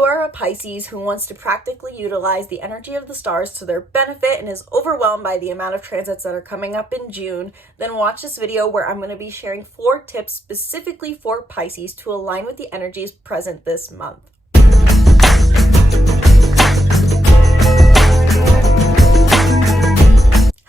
you are a Pisces who wants to practically utilize the energy of the stars to their benefit and is overwhelmed by the amount of transits that are coming up in June, then watch this video where I'm going to be sharing 4 tips specifically for Pisces to align with the energies present this month.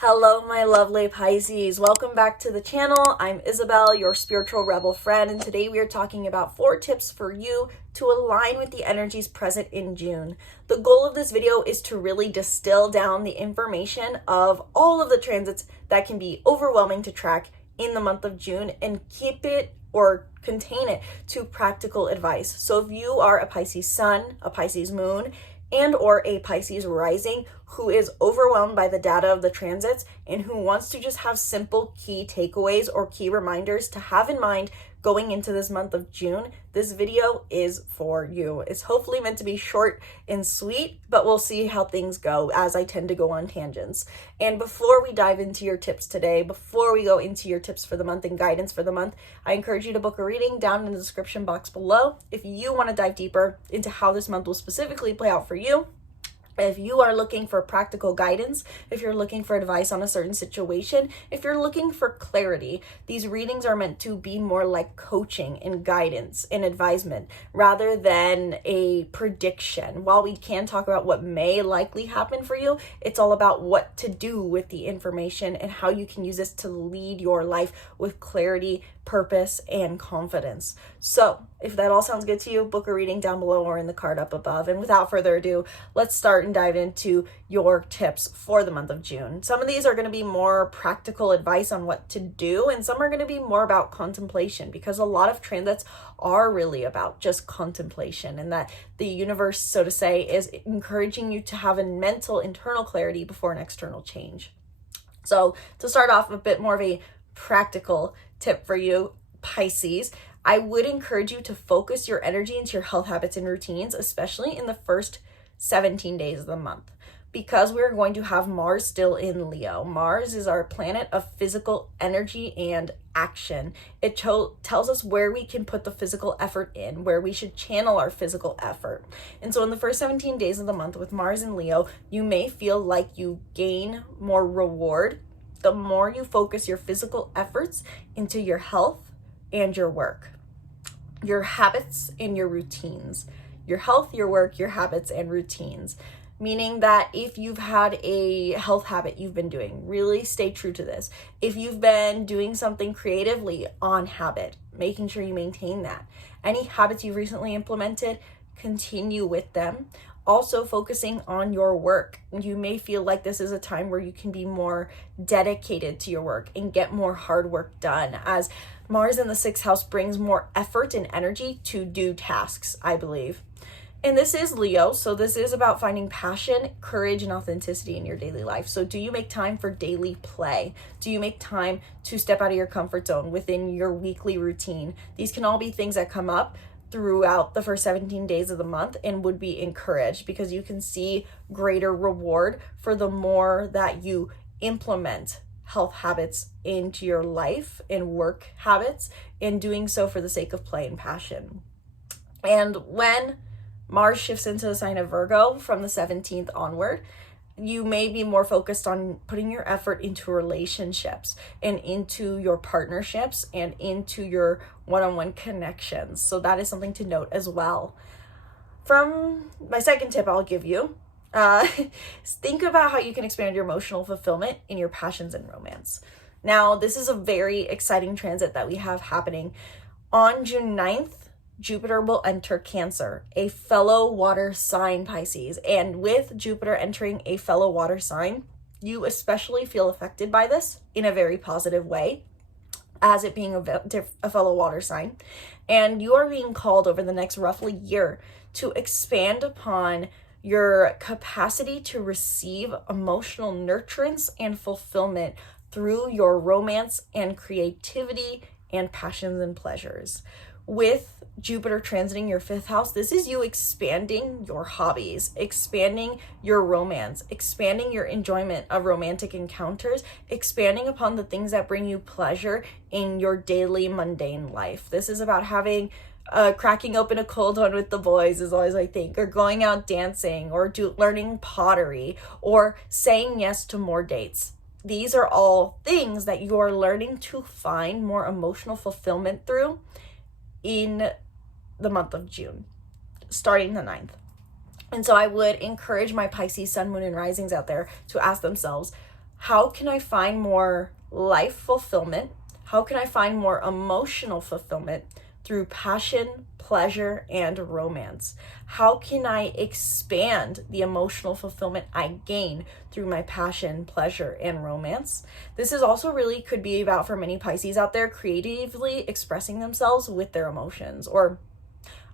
Hello, my lovely Pisces. Welcome back to the channel. I'm Isabel, your spiritual rebel friend, and today we are talking about 4 tips for you to align with the energies present in June. The goal of this video is to really distill down the information of all of the transits that can be overwhelming to track in the month of June and keep it or contain it to practical advice. So if you are a Pisces sun, a Pisces moon, and or a Pisces rising who is overwhelmed by the data of the transits and who wants to just have simple key takeaways or key reminders to have in mind going into this month of June, this video is for you. It's hopefully meant to be short and sweet, but we'll see how things go as I tend to go on tangents. And before we dive into your tips today, before we go into your tips for the month and guidance for the month, I encourage you to book a reading down in the description box below if you want to dive deeper into how this month will specifically play out for you. If you are looking for practical guidance, if you're looking for advice on a certain situation, if you're looking for clarity, these readings are meant to be more like coaching and guidance and advisement rather than a prediction. While we can talk about what may likely happen for you, it's all about what to do with the information and how you can use this to lead your life with clarity, purpose, and confidence. So if that all sounds good to you, book a reading down below or in the card up above. And without further ado, let's start and dive into your tips for the month of June. Some of these are going to be more practical advice on what to do, and some are going to be more about contemplation, because a lot of transits are really about just contemplation, and that the universe, so to say, is encouraging you to have a mental internal clarity before an external change. So to start off, a bit more of a practical tip for you, Pisces, I would encourage you to focus your energy into your health habits and routines, especially in the first 17 days of the month, because we're going to have Mars still in Leo. Mars is our planet of physical energy and action. It tells us where we can put the physical effort in, where we should channel our physical effort. And so in the first 17 days of the month with Mars in Leo, you may feel like you gain more reward the more you focus your physical efforts into your health and your work, your habits and your routines, your health, your work, your habits and routines. Meaning that if you've had a health habit you've been doing, really stay true to this. If you've been doing something creatively on habit, making sure you maintain that. Any habits you've recently implemented, continue with them. Also focusing on your work. You may feel like this is a time where you can be more dedicated to your work and get more hard work done, as Mars in the 6th house brings more effort and energy to do tasks, I believe. And this is Leo, so this is about finding passion, courage, and authenticity in your daily life. So do you make time for daily play? Do you make time to step out of your comfort zone within your weekly routine? These can all be things that come up throughout the first 17 days of the month and would be encouraged, because you can see greater reward for the more that you implement health habits into your life and work habits, and doing so for the sake of play and passion. And when Mars shifts into the sign of Virgo from the 17th onward, you may be more focused on putting your effort into relationships and into your partnerships and into your one-on-one connections. So that is something to note as well. From my second tip I'll give you, think about how you can expand your emotional fulfillment in your passions and romance. Now, this is a very exciting transit that we have happening. On June 9th, Jupiter will enter Cancer, a fellow water sign, Pisces. And with Jupiter entering a fellow water sign, you especially feel affected by this in a very positive way, as it being a fellow water sign. And you are being called over the next roughly year to expand upon your capacity to receive emotional nurturance and fulfillment through your romance and creativity and passions and pleasures. With Jupiter transiting your 5th house, this is you expanding your hobbies, expanding your romance, expanding your enjoyment of romantic encounters, expanding upon the things that bring you pleasure in your daily mundane life. This is about having cracking open a cold one with the boys is always, I think, or going out dancing, or learning pottery, or saying yes to more dates. These are all things that you are learning to find more emotional fulfillment through in the month of June, starting the 9th. And so I would encourage my Pisces sun, moon, and risings out there to ask themselves, how can I find more life fulfillment? How can I find more emotional fulfillment through passion, pleasure, and romance? How can I expand the emotional fulfillment I gain through my passion, pleasure, and romance? This is also really could be about, for many Pisces out there, creatively expressing themselves with their emotions, or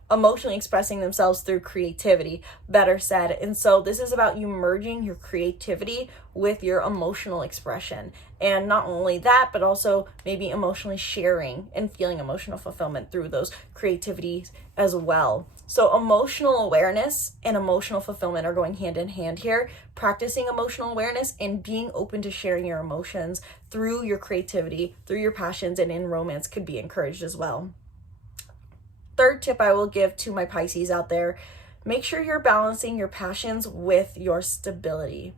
emotionally expressing themselves through creativity, better said. And so this is about you merging your creativity with your emotional expression. And not only that, but also maybe emotionally sharing and feeling emotional fulfillment through those creativities as well. So emotional awareness and emotional fulfillment are going hand in hand here. Practicing emotional awareness and being open to sharing your emotions through your creativity, through your passions, and in romance could be encouraged as well. Third tip I will give to my Pisces out there, make sure you're balancing your passions with your stability.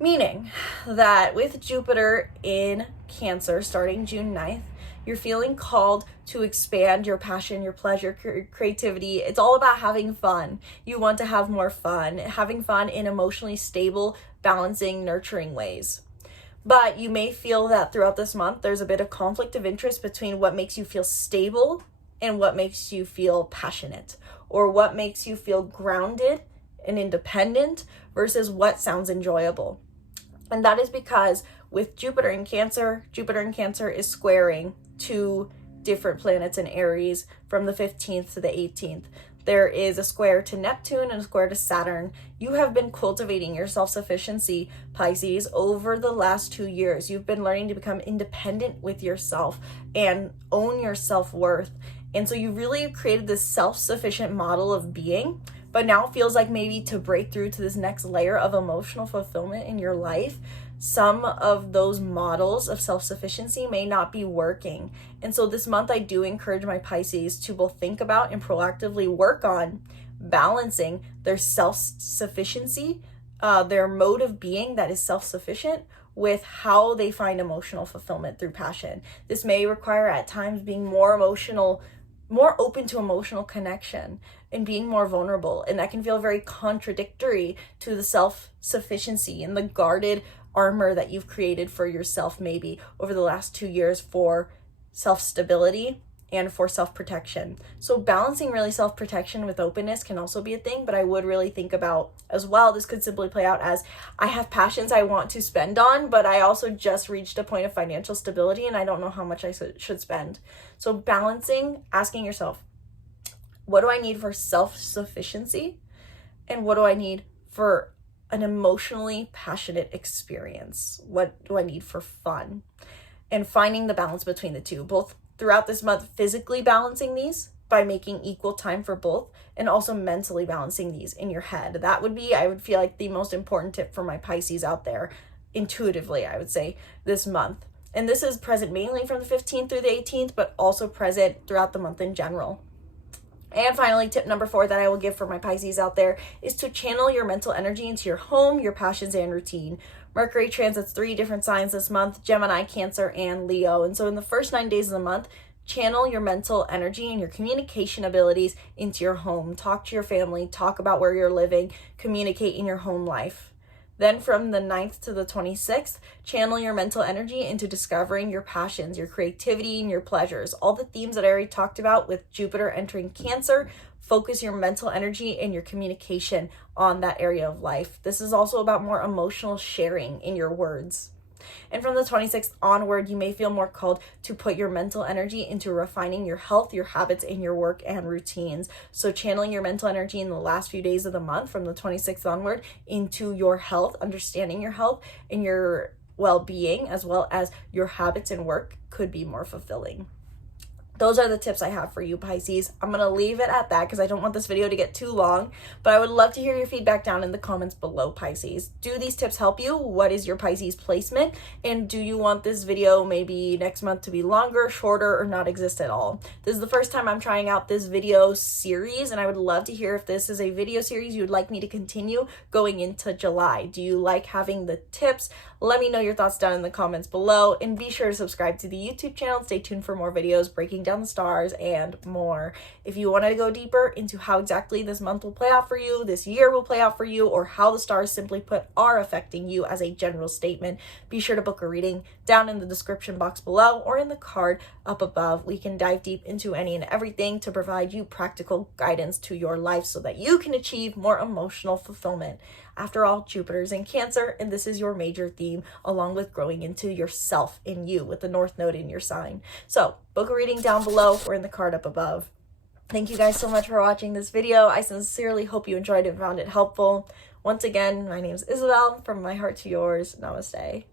Meaning that with Jupiter in Cancer starting June 9th, you're feeling called to expand your passion, your pleasure, creativity. It's all about having fun. You want to have more fun, having fun in emotionally stable, balancing, nurturing ways. But you may feel that throughout this month, there's a bit of conflict of interest between what makes you feel stable and what makes you feel passionate, or what makes you feel grounded and independent versus what sounds enjoyable. And that is because with Jupiter in Cancer is squaring two different planets in Aries from the 15th to the 18th. There is a square to Neptune and a square to Saturn. You have been cultivating your self-sufficiency, Pisces, over the last 2 years. You've been learning to become independent with yourself and own your self-worth. And so you really created this self-sufficient model of being, but now it feels like maybe to break through to this next layer of emotional fulfillment in your life, some of those models of self-sufficiency may not be working. And so this month I do encourage my Pisces to both think about and proactively work on balancing their self-sufficiency, their mode of being that is self-sufficient, with how they find emotional fulfillment through passion. This may require at times being more open to emotional connection and being more vulnerable. And that can feel very contradictory to the self-sufficiency and the guarded armor that you've created for yourself maybe over the last 2 years for self-stability and for self-protection. So balancing really self-protection with openness can also be a thing, but I would really think about as well, this could simply play out as, I have passions I want to spend on, but I also just reached a point of financial stability and I don't know how much I should spend. So balancing, asking yourself, what do I need for self-sufficiency? And what do I need for an emotionally passionate experience? What do I need for fun? And finding the balance between the two, both throughout this month, physically balancing these by making equal time for both, and also mentally balancing these in your head. That would be, I would feel like, the most important tip for my Pisces out there, intuitively, I would say, this month. And this is present mainly from the 15th through the 18th, but also present throughout the month in general. And finally, tip number 4 that I will give for my Pisces out there is to channel your mental energy into your home, your passions, and routine. Mercury transits 3 different signs this month: Gemini, Cancer, and Leo. And so in the first 9 days of the month, channel your mental energy and your communication abilities into your home. Talk to your family, talk about where you're living, communicate in your home life. Then from the 9th to the 26th, channel your mental energy into discovering your passions, your creativity, and your pleasures. All the themes that I already talked about with Jupiter entering Cancer, focus your mental energy and your communication on that area of life. This is also about more emotional sharing in your words. And from the 26th onward, you may feel more called to put your mental energy into refining your health, your habits, and your work and routines. So channeling your mental energy in the last few days of the month from the 26th onward into your health, understanding your health and your well-being, as well as your habits and work, could be more fulfilling. those are the tips I have for you, Pisces. I'm going to leave it at that because I don't want this video to get too long, but I would love to hear your feedback down in the comments below, Pisces. Do these tips help you? What is your Pisces placement? And do you want this video maybe next month to be longer, shorter, or not exist at all? This is the first time I'm trying out this video series, and I would love to hear if this is a video series you would like me to continue going into July. Do you like having the tips? Let me know your thoughts down in the comments below, and be sure to subscribe to the YouTube channel. Stay tuned for more videos breaking down the stars and more. If you want to go deeper into how exactly this month will play out for you, this year will play out for you, or how the stars simply put are affecting you as a general statement, be sure to book a reading down in the description box below or in the card up above. We can dive deep into any and everything to provide you practical guidance to your life so that you can achieve more emotional fulfillment. After all, Jupiter's in Cancer, and this is your major theme, along with growing into yourself in you with the North Node in your sign. So book a reading down below or in the card up above. Thank you guys so much for watching this video. I sincerely hope you enjoyed it and found it helpful. Once again, my name is Isabel. From my heart to yours, namaste.